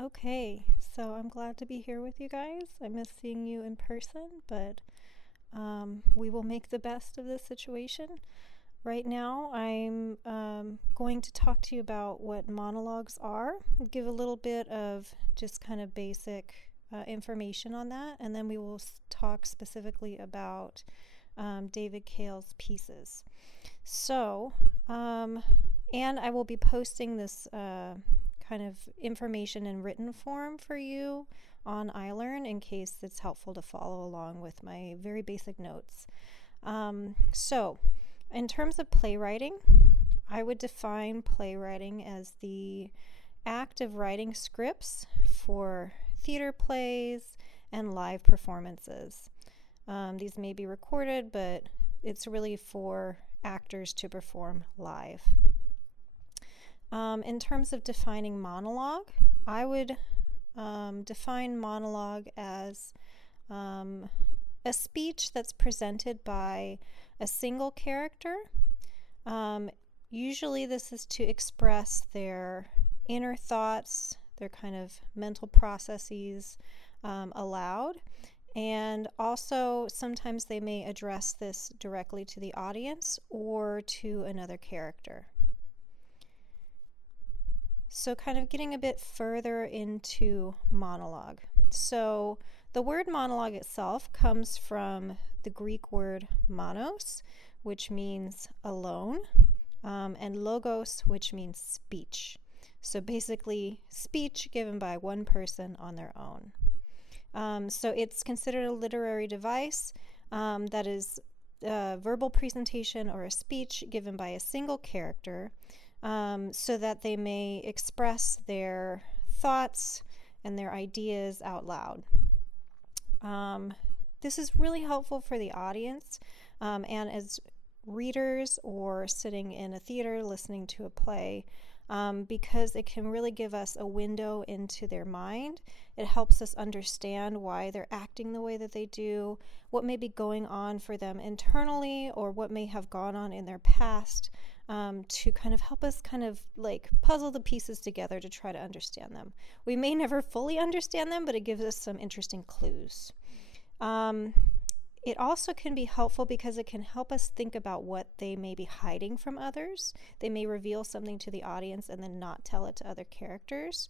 Okay, so I'm glad to be here with you guys. I miss seeing you in person, but we will make the best of this situation. Right now, I'm going to talk to you about what monologues are, give a little bit of just kind of basic information on that, and then we will talk specifically about David Cale's pieces. So, and I will be posting this kind of information in written form for you on iLearn in case it's helpful to follow along with my very basic notes. So, in terms of playwriting, I would define playwriting as the act of writing scripts for theater plays and live performances. These may be recorded, but it's really for actors to perform live. In terms of defining monologue, I would define monologue as a speech that's presented by a single character. Usually this is to express their inner thoughts, their kind of mental processes aloud. And also sometimes they may address this directly to the audience or to another character. So kind of getting a bit further into monologue. So the word monologue itself comes from the Greek word monos, which means alone, and logos, which means speech. So basically speech given by one person on their own. So it's considered a literary device that is a verbal presentation or a speech given by a single character, so that they may express their thoughts and their ideas out loud. This is really helpful for the audience, and as readers or sitting in a theater listening to a play, because it can really give us a window into their mind. It helps us understand why they're acting the way that they do, what may be going on for them internally, or what may have gone on in their past, to kind of help us kind of like puzzle the pieces together to try to understand them. We may never fully understand them, but it gives us some interesting clues. It also can be helpful because it can help us think about what they may be hiding from others. They may reveal something to the audience and then not tell it to other characters.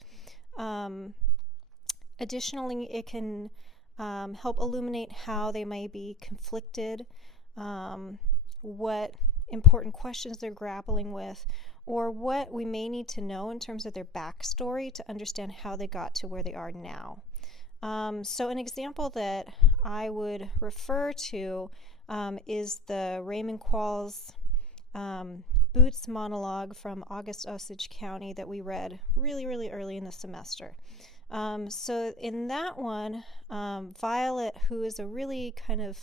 Additionally, it can help illuminate how they may be conflicted, what important questions they're grappling with, or what we may need to know in terms of their backstory to understand how they got to where they are now. So an example that I would refer to is the Raymond Qualls Boots monologue from August Osage County that we read really, really early in the semester. So in that one, Violet, who is a really kind of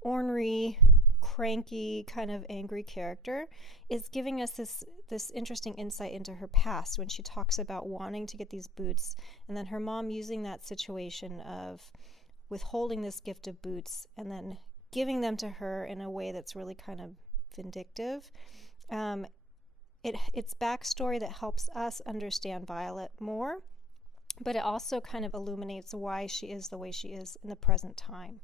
ornery, cranky, kind of angry character, is giving us this interesting insight into her past when she talks about wanting to get these boots, and then her mom using that situation of withholding this gift of boots and then giving them to her in a way that's really kind of vindictive. It's backstory that helps us understand Violet more, but it also kind of illuminates why she is the way she is in the present time.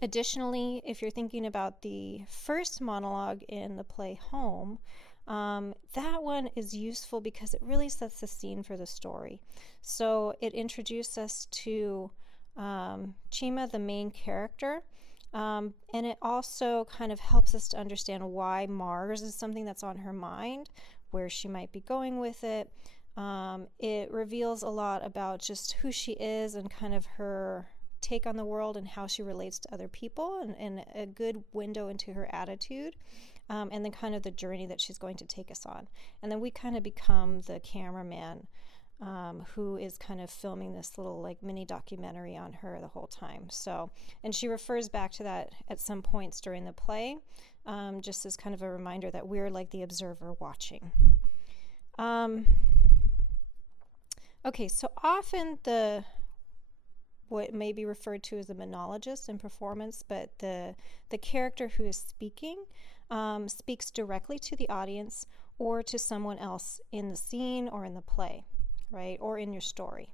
Additionally, if you're thinking about the first monologue in the play Home, that one is useful because it really sets the scene for the story. So it introduced us to Chima, the main character, and it also kind of helps us to understand why Mars is something that's on her mind, where she might be going with it. It reveals a lot about just who she is and kind of her take on the world and how she relates to other people, and a good window into her attitude, and then kind of the journey that she's going to take us on. And then we kind of become the cameraman who is kind of filming this little like mini documentary on her the whole time. So, and she refers back to that at some points during the play, just as kind of a reminder that we're like the observer watching. Okay, so often what may be referred to as a monologist in performance, but the character who is speaking speaks directly to the audience or to someone else in the scene or in the play. right? Or in your story.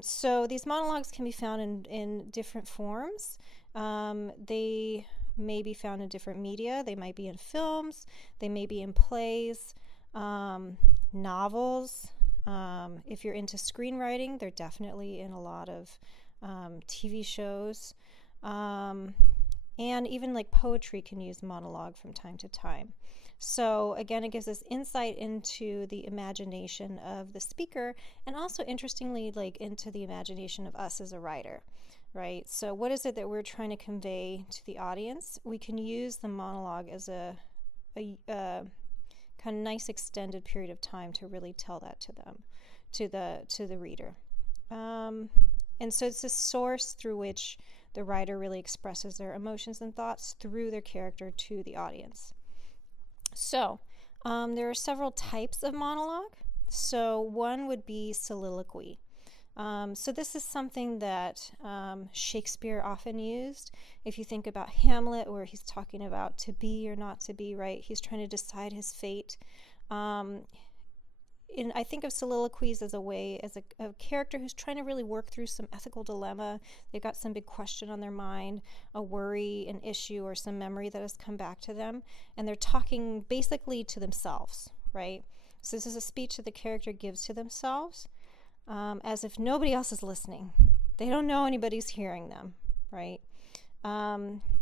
So these monologues can be found in different forms. They may be found in different media. They might be in films. They may be in plays, novels. If you're into screenwriting, they're definitely in a lot of TV shows. And even like poetry can use monologue from time to time. So again, it gives us insight into the imagination of the speaker, and also interestingly, like into the imagination of us as a writer, right? So what is it that we're trying to convey to the audience? We can use the monologue as a kind of nice extended period of time to really tell that to them, to the reader. And so it's a source through which the writer really expresses their emotions and thoughts through their character to the audience. So there are several types of monologue. So one would be soliloquy. So this is something that Shakespeare often used. If you think about Hamlet, where he's talking about to be or not to be, right? He's trying to decide his fate. I think of soliloquies as a way, as a character who's trying to really work through some ethical dilemma. They've got some big question on their mind, a worry, an issue, or some memory that has come back to them. And they're talking basically to themselves, right? So this is a speech that the character gives to themselves, as if nobody else is listening. They don't know anybody's hearing them, right?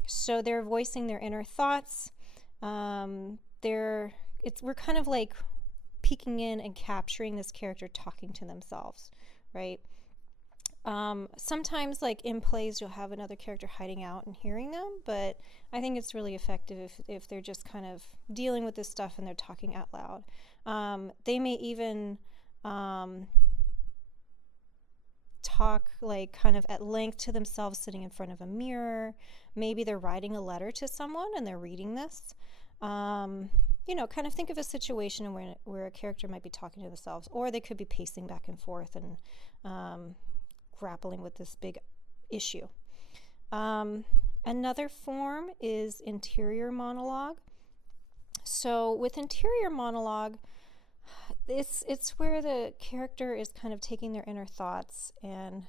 So they're voicing their inner thoughts. We're kind of like peeking in and capturing this character talking to themselves, right? Sometimes, like in plays, you'll have another character hiding out and hearing them, but I think it's really effective if they're just kind of dealing with this stuff and they're talking out loud. They may even talk like kind of at length to themselves sitting in front of a mirror. Maybe they're writing a letter to someone and they're reading this. Kind of think of a situation where a character might be talking to themselves, or they could be pacing back and forth and grappling with this big issue. Another form is interior monologue. So with interior monologue, it's where the character is kind of taking their inner thoughts and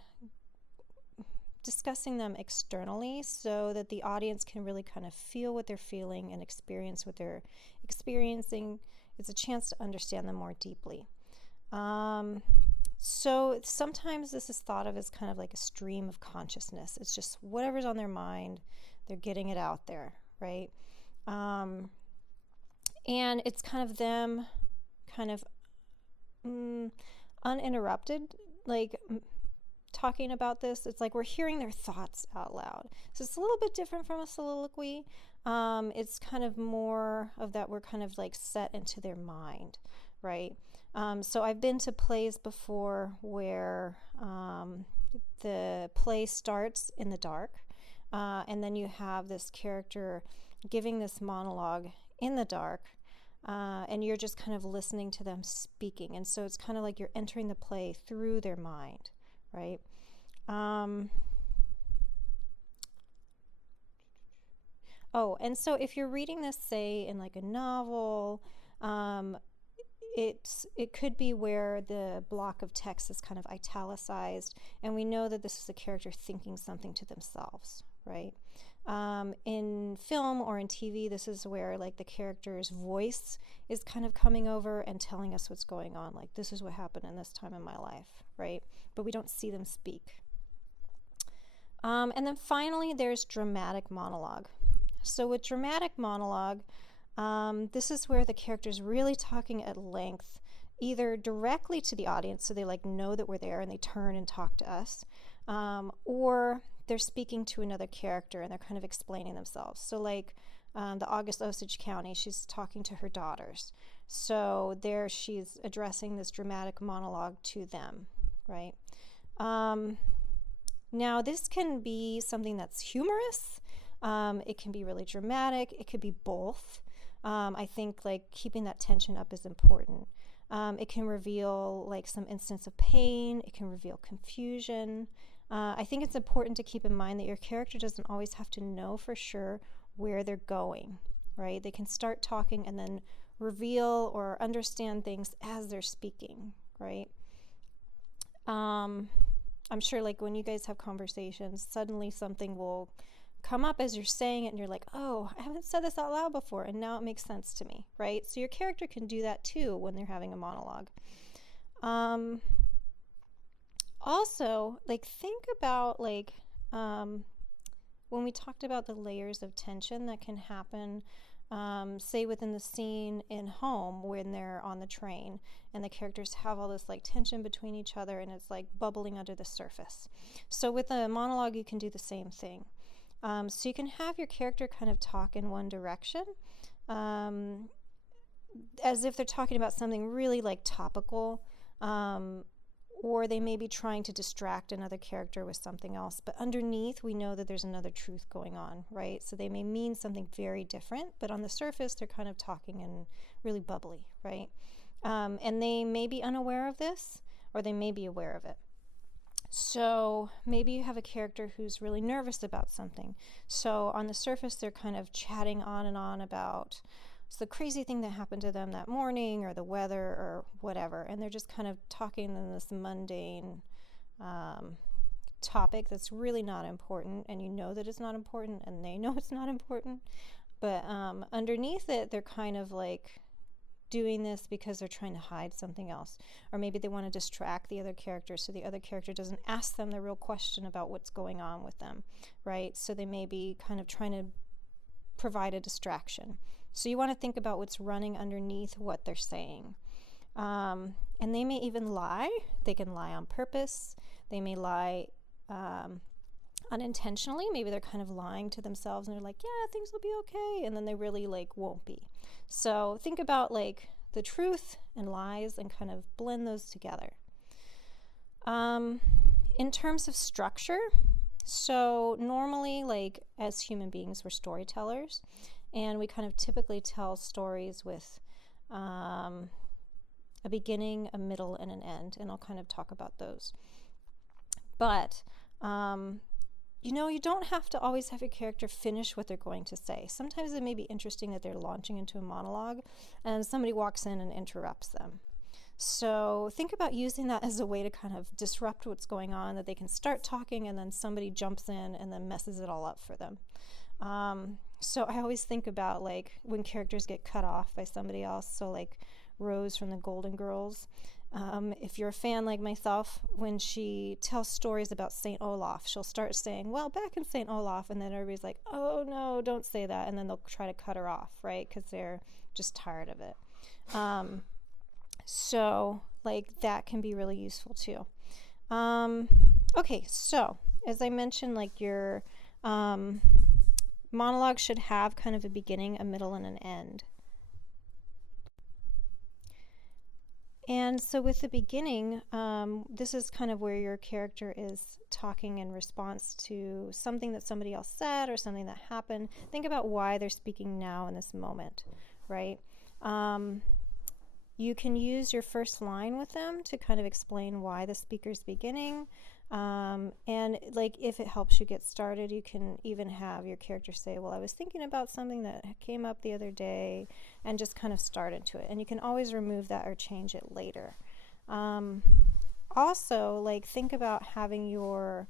discussing them externally so that the audience can really kind of feel what they're feeling and experience what they're experiencing. It's a chance to understand them more deeply. So sometimes this is thought of as kind of like a stream of consciousness. It's just whatever's on their mind, they're getting it out there, right? And it's kind of them kind of uninterrupted, like talking about this. It's like we're hearing their thoughts out loud. So it's a little bit different from a soliloquy. It's kind of more of that we're kind of like set into their mind, right? So I've been to plays before where the play starts in the dark, and then you have this character giving this monologue in the dark, and you're just kind of listening to them speaking. And so it's kind of like you're entering the play through their mind, right? And so if you're reading this, say, in like a novel, it could be where the block of text is kind of italicized, and we know that this is a character thinking something to themselves, right? In film or in TV, this is where like the character's voice is kind of coming over and telling us what's going on. Like, this is what happened in this time in my life, right? But we don't see them speak. And then finally, there's dramatic monologue. So with dramatic monologue, this is where the character's really talking at length, either directly to the audience, so they like know that we're there and they turn and talk to us, or they're speaking to another character and they're kind of explaining themselves. So like the August Osage County, she's talking to her daughters. So there she's addressing this dramatic monologue to them, right? Now this can be something that's humorous. It can be really dramatic. It could be both. I think like keeping that tension up is important. It can reveal like some instance of pain. It can reveal confusion. I think it's important to keep in mind that your character doesn't always have to know for sure where they're going, right? They can start talking and then reveal or understand things as they're speaking, right? I'm sure like when you guys have conversations, suddenly something will come up as you're saying it and you're like, oh, I haven't said this out loud before and now it makes sense to me, right? So your character can do that too when they're having a monologue. Also, like think about like when we talked about the layers of tension that can happen, say within the scene in Home when they're on the train and the characters have all this like tension between each other and it's like bubbling under the surface. So with a monologue, you can do the same thing. So you can have your character kind of talk in one direction, as if they're talking about something really like topical, or they may be trying to distract another character with something else. But underneath, we know that there's another truth going on, right? So they may mean something very different, but on the surface, they're kind of talking and really bubbly, right? And they may be unaware of this, or they may be aware of it. So maybe you have a character who's really nervous about something. So on the surface, they're kind of chatting on and on about the crazy thing that happened to them that morning or the weather or whatever. And they're just kind of talking in this mundane topic that's really not important. And you know that it's not important and they know it's not important. But underneath it, they're kind of like doing this because they're trying to hide something else, or maybe they want to distract the other character so the other character doesn't ask them the real question about what's going on with them, right? So they may be kind of trying to provide a distraction. So you want to think about what's running underneath what they're saying. And they may even lie. They can lie on purpose. They may lie unintentionally. Maybe they're kind of lying to themselves and they're like, yeah, things will be okay, and then they really like won't be. So think about like the truth and lies and kind of blend those together. In terms of structure, so normally like as human beings, we're storytellers, and we kind of typically tell stories with a beginning, a middle, and an end, and I'll kind of talk about those. But you don't have to always have your character finish what they're going to say. Sometimes it may be interesting that they're launching into a monologue and somebody walks in and interrupts them. So think about using that as a way to kind of disrupt what's going on, that they can start talking and then somebody jumps in and then messes it all up for them. So I always think about like when characters get cut off by somebody else. So like Rose from the Golden Girls. If you're a fan like myself, when she tells stories about St. Olaf, she'll start saying, well, back in St. Olaf, and then everybody's like, oh no, don't say that, and then they'll try to cut her off, right, because they're just tired of it. So like that can be really useful too. Okay, so as I mentioned, like your monologue should have kind of a beginning, a middle, and an end. And so with the beginning, this is kind of where your character is talking in response to something that somebody else said or something that happened. Think about why they're speaking now in this moment, right? You can use your first line with them to kind of explain why the speaker's beginning. And like if it helps you get started, you can even have your character say, well, I was thinking about something that came up the other day, and just kind of start into it. And you can always remove that or change it later. Also, like think about having your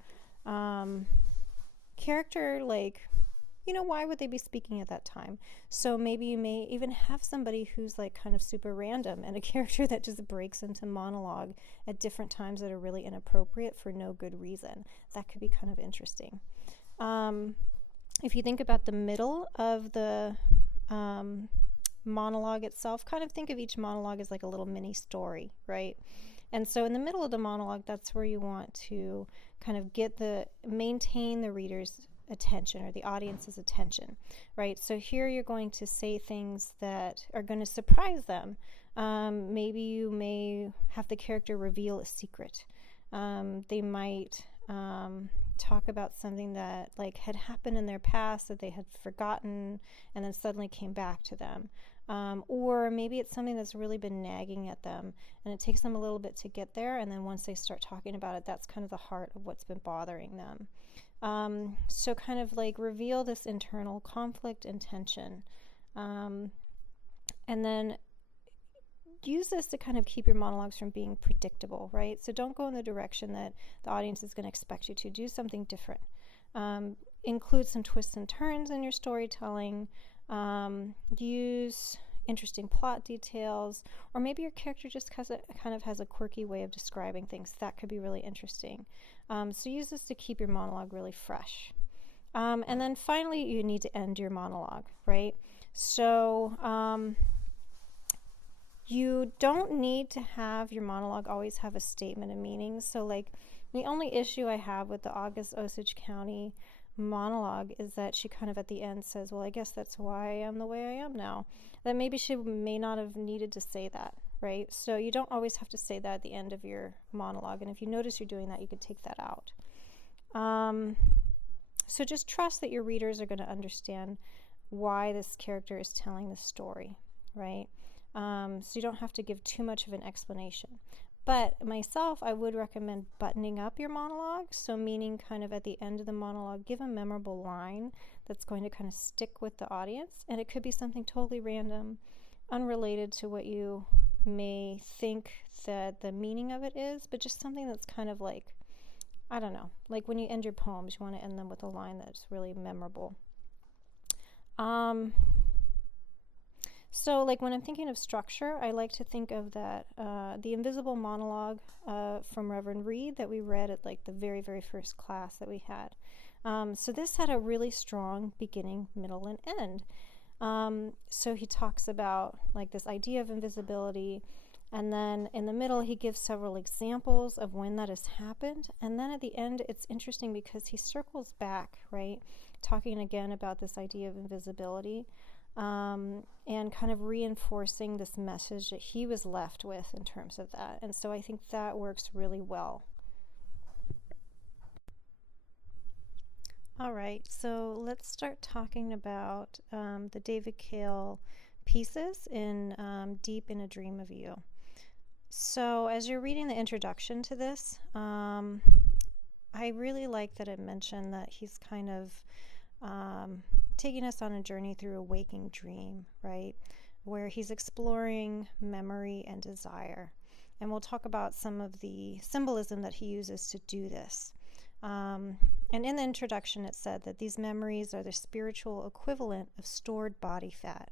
character like, why would they be speaking at that time? So maybe you may even have somebody who's like kind of super random and a character that just breaks into monologue at different times that are really inappropriate for no good reason. That could be kind of interesting. If you think about the middle of the monologue itself, kind of think of each monologue as like a little mini story, right? And so in the middle of the monologue, that's where you want to kind of maintain the reader's attention or the audience's attention, right? So here you're going to say things that are going to surprise them. Maybe you may have the character reveal a secret. They might talk about something that like had happened in their past that they had forgotten and then suddenly came back to them. Or maybe it's something that's really been nagging at them and it takes them a little bit to get there, and then once they start talking about it, that's kind of the heart of what's been bothering them. So kind of like reveal this internal conflict and tension. And then use this to kind of keep your monologues from being predictable, right? So don't go in the direction that the audience is going to expect you to. Do something different. Include some twists and turns in your storytelling. Use interesting plot details, or maybe your character just kind of has a quirky way of describing things. That could be really interesting. So use this to keep your monologue really fresh. And then finally, you need to end your monologue, right? So you don't need to have your monologue always have a statement of meaning. So like the only issue I have with the August Osage County monologue is that she kind of at the end says, well, I guess that's why I am the way I am now. That maybe she may not have needed to say that, right? So you don't always have to say that at the end of your monologue. And if you notice you're doing that, you could take that out. So just trust that your readers are going to understand why this character is telling the story, right? So you don't have to give too much of an explanation. But myself, I would recommend buttoning up your monologue. So meaning kind of at the end of the monologue, give a memorable line that's going to kind of stick with the audience. And it could be something totally random, unrelated to what you may think that the meaning of it is, but just something that's kind of like, I don't know, like when you end your poems, you want to end them with a line that's really memorable. So like when I'm thinking of structure, I like to think of that, the invisible monologue from Reverend Reed that we read at like the very, very first class that we had. So this had a really strong beginning, middle, and end. So he talks about like this idea of invisibility, and then in the middle he gives several examples of when that has happened, and then at the end it's interesting because he circles back, right, talking again about this idea of invisibility. And kind of reinforcing this message that he was left with in terms of that. And so I think that works really well. All right, so let's start talking about the David Cale pieces in Deep in a Dream of You. So as you're reading the introduction to this, I really like that it mentioned that he's kind of taking us on a journey through a waking dream, right? Where he's exploring memory and desire. And we'll talk about some of the symbolism that he uses to do this. And in the introduction, it said that these memories are the spiritual equivalent of stored body fat,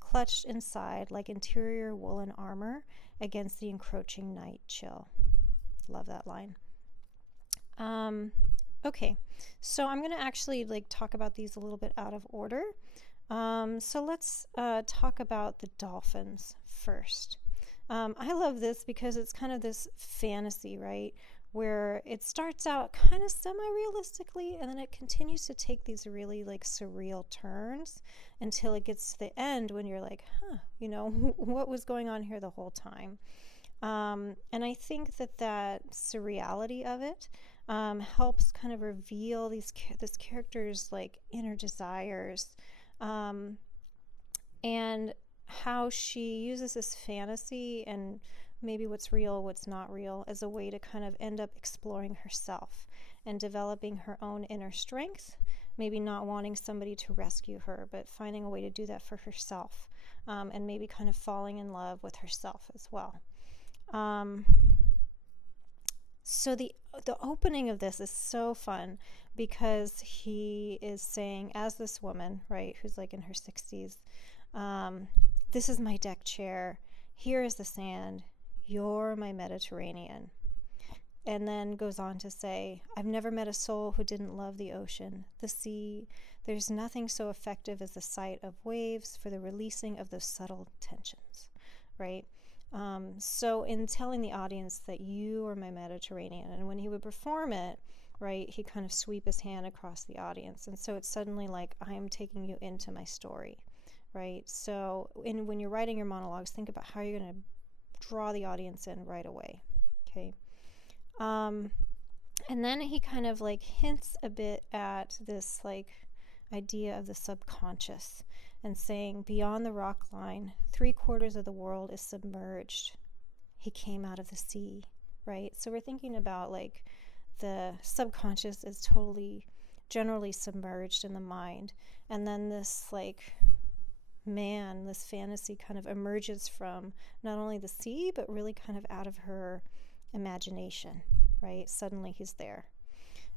clutched inside like interior woolen armor against the encroaching night chill. Love that line. Okay, so I'm going to actually talk about these a little bit out of order. So let's talk about the dolphins first. I love this because it's kind of this fantasy, right? Where it starts out kind of semi-realistically, and then it continues to take these really surreal turns until it gets to the end when you're like, what was going on here the whole time? And I think that surreality of it helps kind of reveal this character's inner desires, and how she uses this fantasy and maybe what's real, what's not real, as a way to kind of end up exploring herself and developing her own inner strength, maybe not wanting somebody to rescue her, but finding a way to do that for herself, and maybe kind of falling in love with herself as well. So the opening of this is so fun because he is saying, as this woman, right, who's in her 60s, this is my deck chair, here is the sand, you're my Mediterranean. And then goes on to say, I've never met a soul who didn't love the ocean, the sea. There's nothing so effective as the sight of waves for the releasing of those subtle tensions, right? So in telling the audience that you are my Mediterranean, and when he would perform it, right, he kind of sweep his hand across the audience. And so it's suddenly I am taking you into my story, right? So when you're writing your monologues, think about how you're going to draw the audience in right away, okay? And then he kind of hints a bit at this idea of the subconscious, and saying, beyond the rock line, 3/4 of the world is submerged. He came out of the sea, right? So we're thinking about the subconscious is totally generally submerged in the mind, and then this man, this fantasy kind of emerges from not only the sea, but really kind of out of her imagination, right? Suddenly he's there.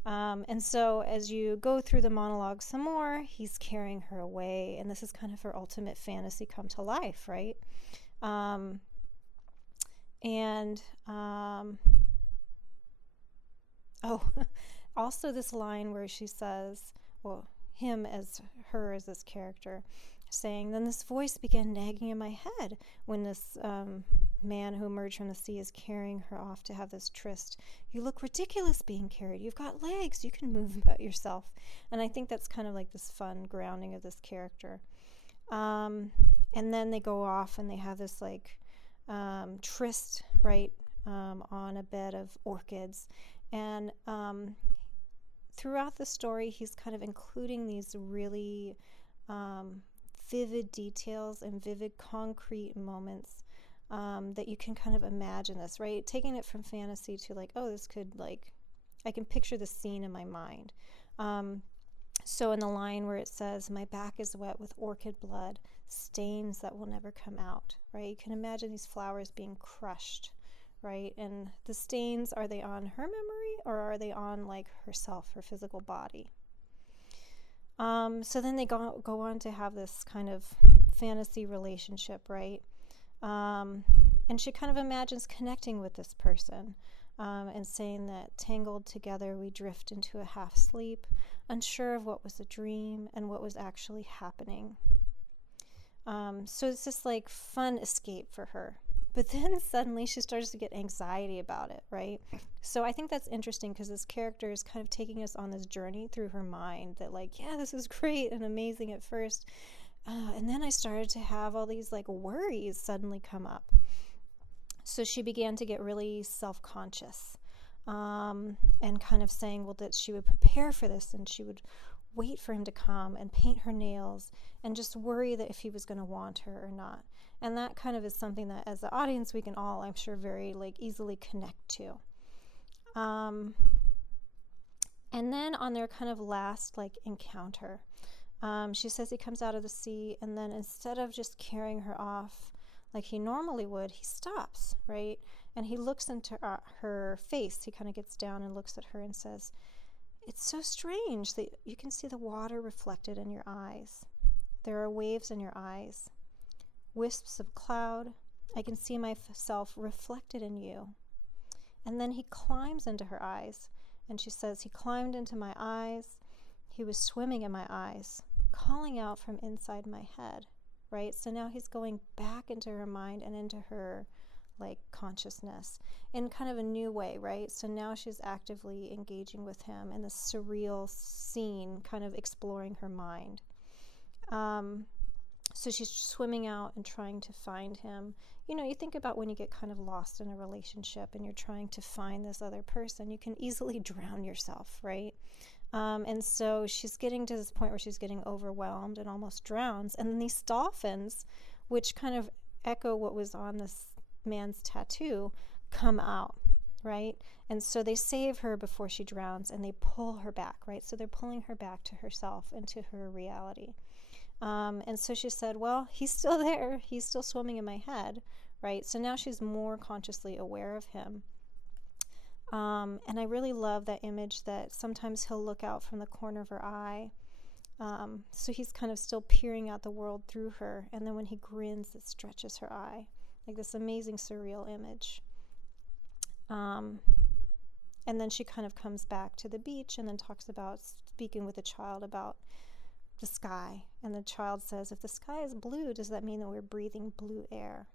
And so as you go through the monologue some more, he's carrying her away, and this is kind of her ultimate fantasy come to life, right? Also this line where she says, well, him as her as this character, saying, then this voice began nagging in my head when this man who emerged from the sea is carrying her off to have this tryst. You look ridiculous being carried. You've got legs. You can move about yourself. And I think that's kind of like this fun grounding of this character. And then they go off and they have this like tryst, right, on a bed of orchids. And throughout the story, he's kind of including these really vivid details and vivid concrete moments that you can kind of imagine this, right? Taking it from fantasy to like, oh, this could like, I can picture the scene in my mind. So in the line where it says, my back is wet with orchid blood, stains that will never come out, right? You can imagine these flowers being crushed, right? And the stains, are they on her memory or are they on like herself, her physical body? So then they go on to have this kind of fantasy relationship, right? And she kind of imagines connecting with this person and saying that tangled together we drift into a half sleep, unsure of what was a dream and what was actually happening. So it's this like fun escape for her. But then suddenly she starts to get anxiety about it, right? So I think that's interesting because this character is kind of taking us on this journey through her mind that like, yeah, this is great and amazing at first. And then I started to have all these like worries suddenly come up. So she began to get really self-conscious and kind of saying, well, that she would prepare for this and she would wait for him to come and paint her nails and just worry that if he was going to want her or not. And that kind of is something that as the audience we can all, I'm sure, very like easily connect to. And then on their kind of last like encounter, she says he comes out of the sea and then instead of just carrying her off like he normally would, he stops, right? And he looks into her face. He kind of gets down and looks at her and says, it's so strange that you can see the water reflected in your eyes. There are waves in your eyes, wisps of cloud. I can see myself reflected in you. And then he climbs into her eyes. And she says, he climbed into my eyes. He was swimming in my eyes, calling out from inside my head, right? So now he's going back into her mind and into her like consciousness in kind of a new way, right? So now she's actively engaging with him in this surreal scene, kind of exploring her mind. So she's swimming out and trying to find him. You know, you think about when you get kind of lost in a relationship and you're trying to find this other person, you can easily drown yourself, right? And so she's getting to this point where she's getting overwhelmed and almost drowns. And then these dolphins, which kind of echo what was on this man's tattoo, come out, right? And so they save her before she drowns and they pull her back, right? So they're pulling her back to herself and to her reality. And so she said, well, he's still there. He's still swimming in my head, right? So now she's more consciously aware of him. And I really love that image that sometimes he'll look out from the corner of her eye. So he's kind of still peering out the world through her. And then when he grins, it stretches her eye. Like this amazing surreal image. And then she kind of comes back to the beach and then talks about speaking with the child about the sky. And the child says, if the sky is blue, does that mean that we're breathing blue air?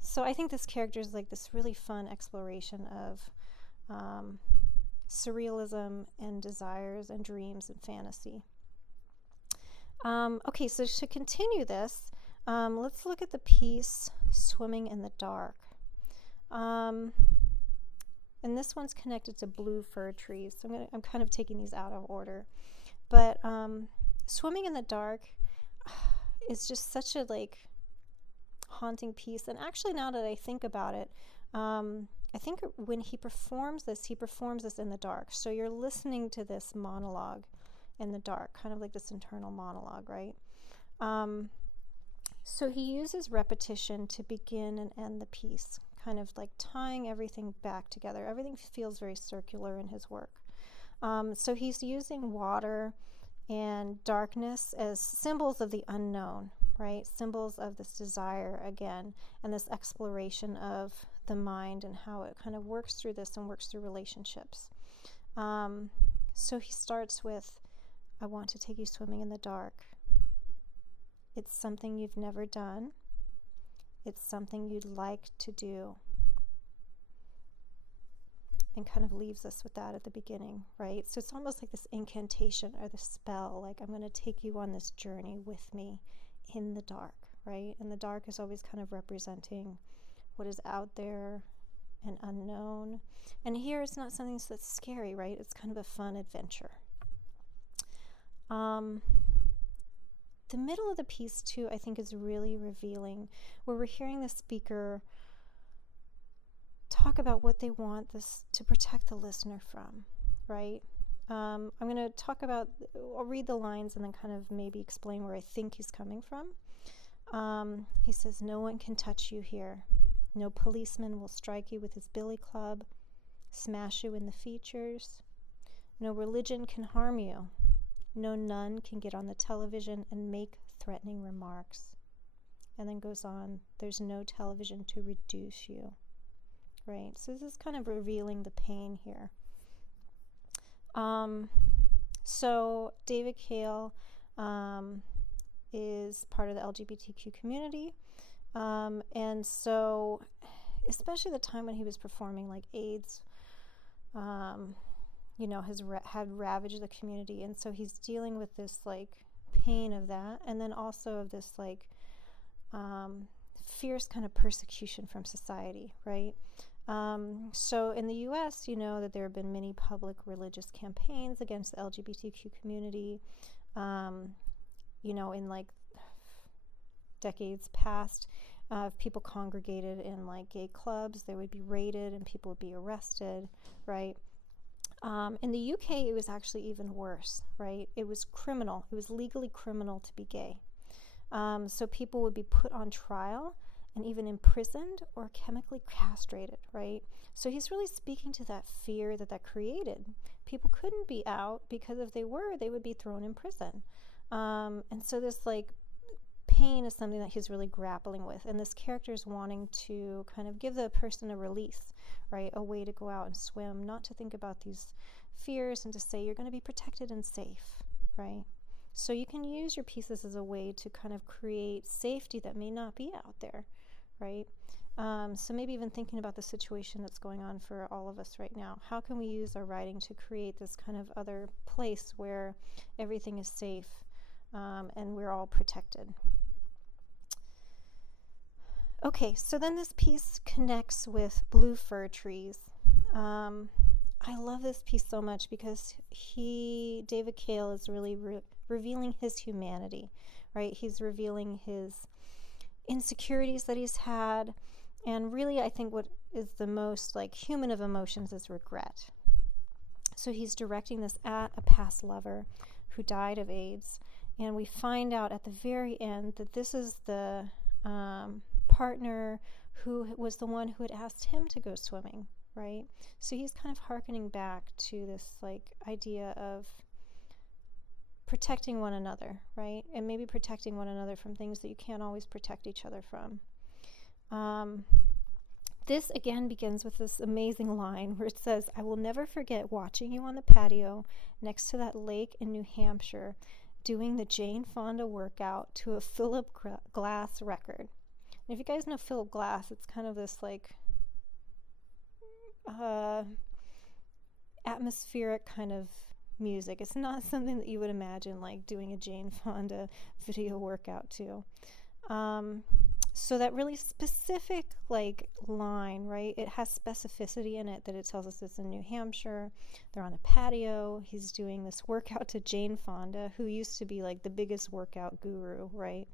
So I think this character is like this really fun exploration of surrealism and desires and dreams and fantasy. Okay, so to continue this, let's look at the piece Swimming in the Dark. And this one's connected to blue fir trees. So I'm kind of taking these out of order. But Swimming in the Dark is just such a like haunting piece. And actually now that I think about it, I think when he performs this in the dark. So you're listening to this monologue in the dark, kind of like this internal monologue, right? So he uses repetition to begin and end the piece, kind of like tying everything back together. Everything feels very circular in his work. So he's using water and darkness as symbols of the unknown, right? Symbols of this desire again, and this exploration of the mind and how it kind of works through this and works through relationships. So he starts with, I want to take you swimming in the dark. It's something you've never done. It's something you'd like to do. And kind of leaves us with that at the beginning, right? So it's almost like this incantation or the spell, like I'm going to take you on this journey with me in the dark, right? And the dark is always kind of representing what is out there and unknown. And here it's not something that's scary, right? It's kind of a fun adventure. The middle of the piece, too, I think is really revealing, where we're hearing the speaker talk about what they want this to protect the listener from, right? I'm going to talk about, I'll read the lines and then kind of maybe explain where I think he's coming from. He says, no one can touch you here. No policeman will strike you with his billy club, smash you in the features. No religion can harm you. No nun can get on the television and make threatening remarks. And then goes on, there's no television to reduce you. Right, so this is kind of revealing the pain here. So David Cale is part of the LGBTQ community. And so, especially the time when he was performing, like AIDS, had ravaged the community. And so he's dealing with this, like, pain of that. And then also of this, like, fierce kind of persecution from society, right? So in the U.S., you know that there have been many public religious campaigns against the LGBTQ community, in like decades past. If people congregated in like gay clubs, they would be raided and people would be arrested, right? In the UK, it was actually even worse, right? It was criminal. It was legally criminal to be gay. So people would be put on trial and even imprisoned or chemically castrated, right? So he's really speaking to that fear that created. People couldn't be out because if they were, they would be thrown in prison. And so this like pain is something that he's really grappling with. And this character is wanting to kind of give the person a release, right? A way to go out and swim, not to think about these fears and to say you're going to be protected and safe, right? So you can use your pieces as a way to kind of create safety that may not be out there, right? So maybe even thinking about the situation that's going on for all of us right now. How can we use our writing to create this kind of other place where everything is safe and we're all protected? Okay, so then this piece connects with blue fir trees. I love this piece so much because David Cale is really revealing his humanity, right? He's revealing his insecurities that he's had, and really I think what is the most like human of emotions is regret. So he's directing this at a past lover who died of AIDS, and we find out at the very end that this is the partner who was the one who had asked him to go swimming, right? So he's kind of hearkening back to this like idea of protecting one another, right? And maybe protecting one another from things that you can't always protect each other from. This again begins with this amazing line where it says, I will never forget watching you on the patio next to that lake in New Hampshire doing the Jane Fonda workout to a Philip Glass record. And if you guys know Philip Glass, it's kind of this like atmospheric kind of music. It's not something that you would imagine like doing a Jane Fonda video workout to. So that really specific like line, right? It has specificity in it that it tells us it's in New Hampshire. They're on a patio. He's doing this workout to Jane Fonda, who used to be like the biggest workout guru, right?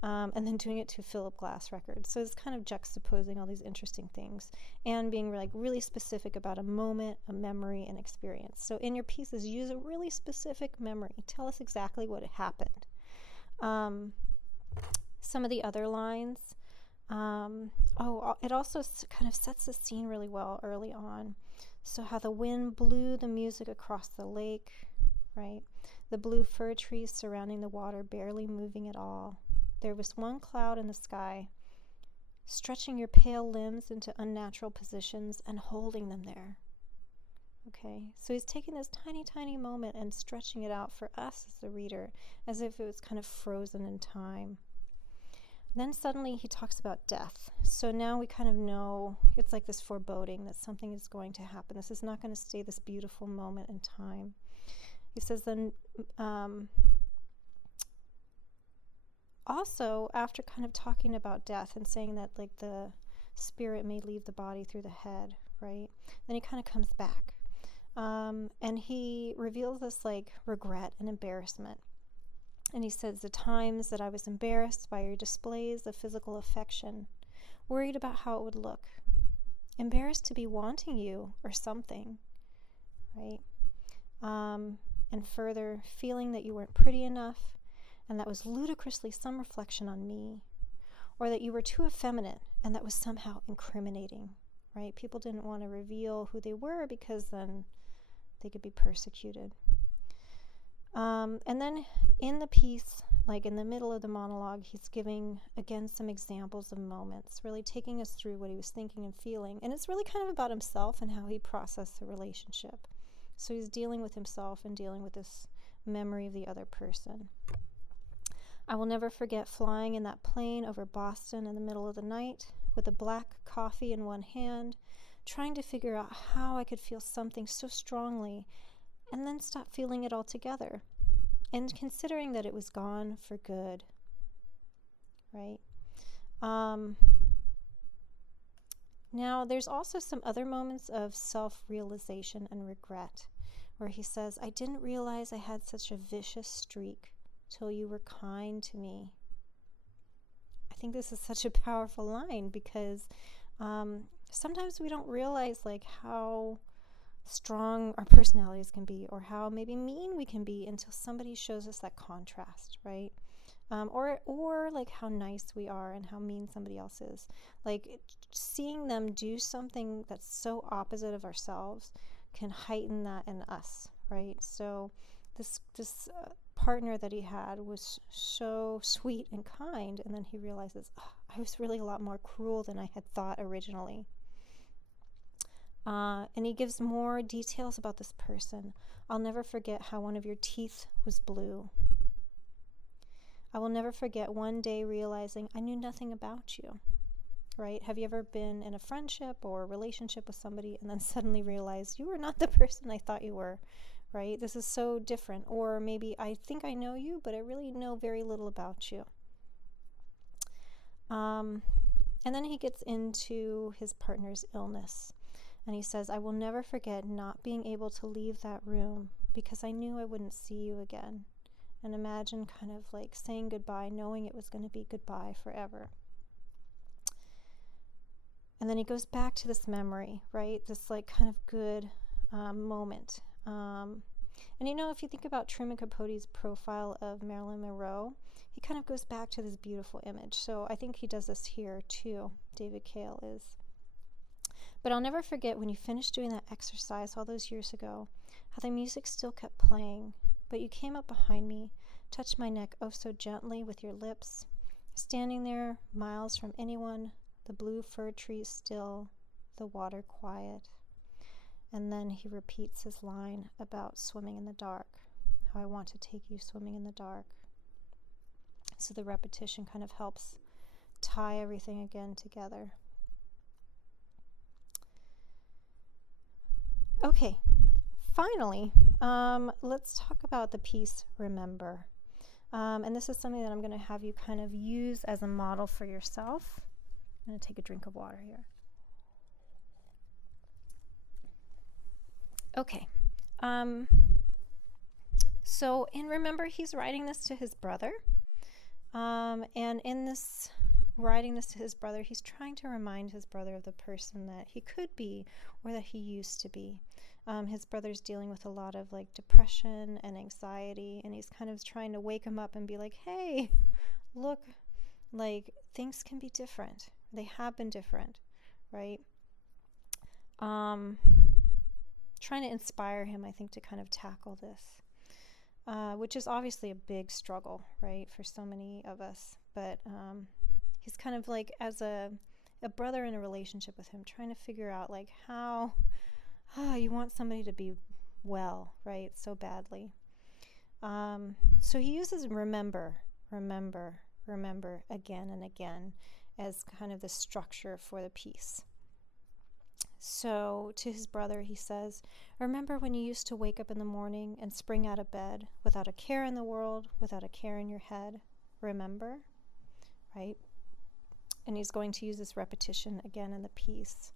And then doing it to Philip Glass records. So it's kind of juxtaposing all these interesting things and being like really specific about a moment, a memory, an experience. So in your pieces, use a really specific memory. Tell us exactly what happened. Some of the other lines. It also kind of sets the scene really well early on. So how the wind blew the music across the lake, right? The blue fir trees surrounding the water, barely moving at all. There was one cloud in the sky, stretching your pale limbs into unnatural positions and holding them there. Okay, so he's taking this tiny, tiny moment and stretching it out for us as the reader, as if it was kind of frozen in time. Then suddenly he talks about death. So now we kind of know it's like this foreboding that something is going to happen. This is not going to stay this beautiful moment in time. He says then, also after kind of talking about death and saying that like the spirit may leave the body through the head, right? Then he kind of comes back. And he reveals this like regret and embarrassment. And he says, the times that I was embarrassed by your displays of physical affection, worried about how it would look, embarrassed to be wanting you or something, right? And further, feeling that you weren't pretty enough, and that was ludicrously some reflection on me, or that you were too effeminate, and that was somehow incriminating, right? People didn't want to reveal who they were because then they could be persecuted. And then in the piece, like in the middle of the monologue, he's giving, again, some examples of moments, really taking us through what he was thinking and feeling. And it's really kind of about himself and how he processed the relationship. So he's dealing with himself and dealing with this memory of the other person. I will never forget flying in that plane over Boston in the middle of the night with a black coffee in one hand, trying to figure out how I could feel something so strongly and then stop feeling it altogether, and considering that it was gone for good, right? Now, there's also some other moments of self-realization and regret, where he says, I didn't realize I had such a vicious streak till you were kind to me. I think this is such a powerful line because sometimes we don't realize like how strong our personalities can be, or how maybe mean we can be until somebody shows us that contrast, right? Or like how nice we are and how mean somebody else is. Like seeing them do something that's so opposite of ourselves can heighten that in us, right? So this partner that he had was so sweet and kind, and then he realizes, oh, I was really a lot more cruel than I had thought originally. And he gives more details about this person. I'll never forget how one of your teeth was blue. I will never forget one day realizing I knew nothing about you, right? Have you ever been in a friendship or a relationship with somebody and then suddenly realize you were not the person I thought you were, right? This is so different. Or maybe I think I know you, but I really know very little about you. And then he gets into his partner's illness. And he says, I will never forget not being able to leave that room because I knew I wouldn't see you again. And imagine kind of like saying goodbye, knowing it was going to be goodbye forever. And then he goes back to this memory, right? This like kind of good moment. And you know, if you think about Truman Capote's profile of Marilyn Monroe, he kind of goes back to this beautiful image. So I think he does this here too, David Cale is. But I'll never forget when you finished doing that exercise all those years ago, how the music still kept playing, but you came up behind me, touched my neck oh so gently with your lips, standing there miles from anyone, the blue fir trees still, the water quiet. And then he repeats his line about swimming in the dark, how I want to take you swimming in the dark. So the repetition kind of helps tie everything again together. Okay, finally, let's talk about the piece Remember. And this is something that I'm going to have you kind of use as a model for yourself. I'm going to take a drink of water here. Okay. So in Remember, he's writing this to his brother. And in this writing this to his brother, he's trying to remind his brother of the person that he could be or that he used to be. His brother's dealing with a lot of like depression and anxiety, and he's kind of trying to wake him up and be like, hey, look, Like, things can be different. They have been different, right? Trying to inspire him, I think, to kind of tackle this, which is obviously a big struggle, right, for so many of us. But he's kind of like, as a brother in a relationship with him, trying to figure out like how you want somebody to be well, right, so badly. So he uses remember again and again as kind of the structure for the piece. So to his brother, he says, remember when you used to wake up in the morning and spring out of bed without a care in the world, without a care in your head? Remember, right? And he's going to use this repetition again in the piece.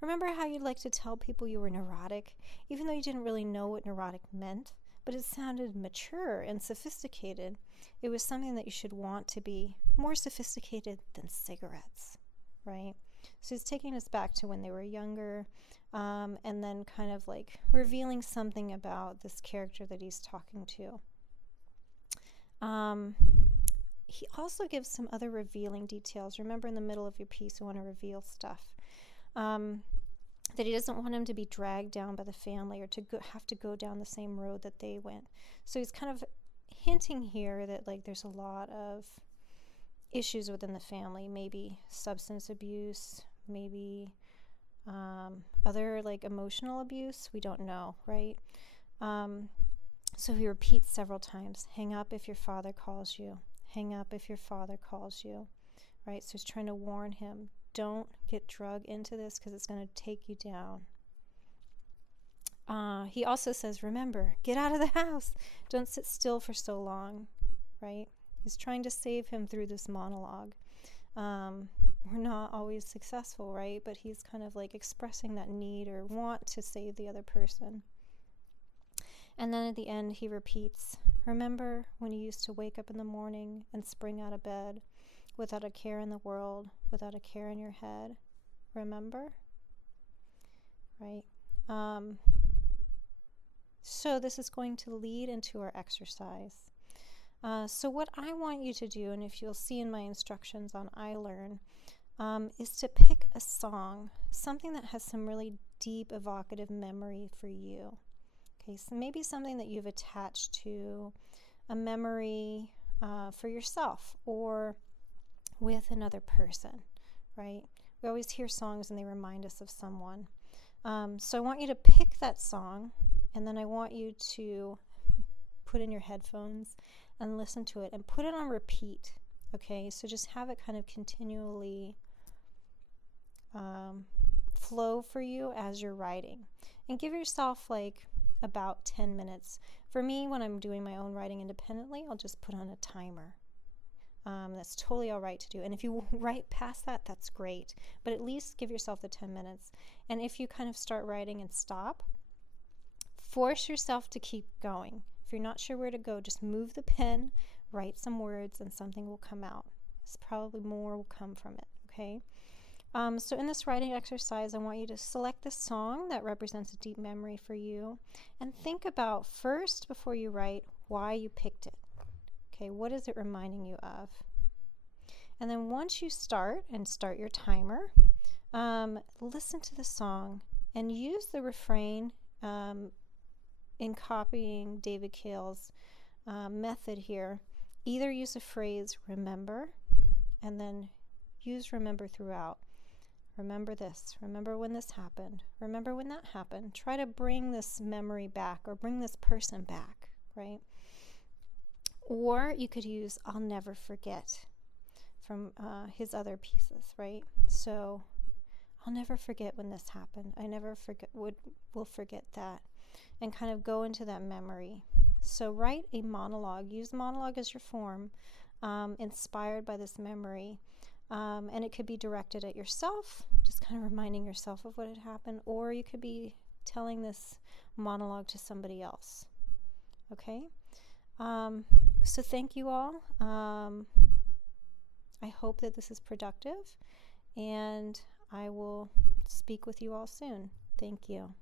Remember how you'd like to tell people you were neurotic, even though you didn't really know what neurotic meant, but it sounded mature and sophisticated. It was something that you should want to be more sophisticated than cigarettes, right? So he's taking us back to when they were younger, and then kind of like revealing something about this character that he's talking to. He also gives some other revealing details. Remember, in the middle of your piece, you want to reveal stuff. That he doesn't want him to be dragged down by the family or to have to go down the same road that they went. So he's kind of hinting here that like there's a lot of issues within the family, maybe substance abuse, maybe other like emotional abuse. We don't know, right? So he repeats several times, hang up if your father calls you. Hang up if your father calls you, right? So he's trying to warn him, don't get drugged into this because it's going to take you down. He also says, remember, get out of the house. Don't sit still for so long, right? He's trying to save him through this monologue. We're not always successful, right? But he's kind of like expressing that need or want to save the other person. And then at the end, he repeats, remember when you used to wake up in the morning and spring out of bed without a care in the world, without a care in your head? Remember? Right? So this is going to lead into our exercise. So what I want you to do, and if you'll see in my instructions on iLearn, is to pick a song, something that has some really deep evocative memory for you. Okay, so maybe something that you've attached to a memory for yourself or with another person, right? We always hear songs and they remind us of someone. So I want you to pick that song, and then I want you to put in your headphones and listen to it and put it on repeat, okay? So just have it kind of continually flow for you as you're writing. And give yourself like about 10 minutes. For me, when I'm doing my own writing independently, I'll just put on a timer. That's totally all right to do. And if you write past that, that's great. But at least give yourself the 10 minutes. And if you kind of start writing and stop, force yourself to keep going. If you're not sure where to go, just move the pen, write some words, and something will come out. It's probably more will come from it, okay? So in this writing exercise, I want you to select the song that represents a deep memory for you and think about first, before you write, why you picked it. Okay, what is it reminding you of? And then once you start your timer, listen to the song and use the refrain in copying David Cale's method here. Either use the phrase remember and then use remember throughout. Remember this. Remember when this happened. Remember when that happened. Try to bring this memory back or bring this person back, right? Or you could use I'll never forget from his other pieces, right? So I'll never forget when this happened. I never will forget that. And kind of go into that memory. So write a monologue. Use monologue as your form, inspired by this memory. And it could be directed at yourself, just kind of reminding yourself of what had happened, or you could be telling this monologue to somebody else. Okay? So thank you all. I hope that this is productive, and I will speak with you all soon. Thank you.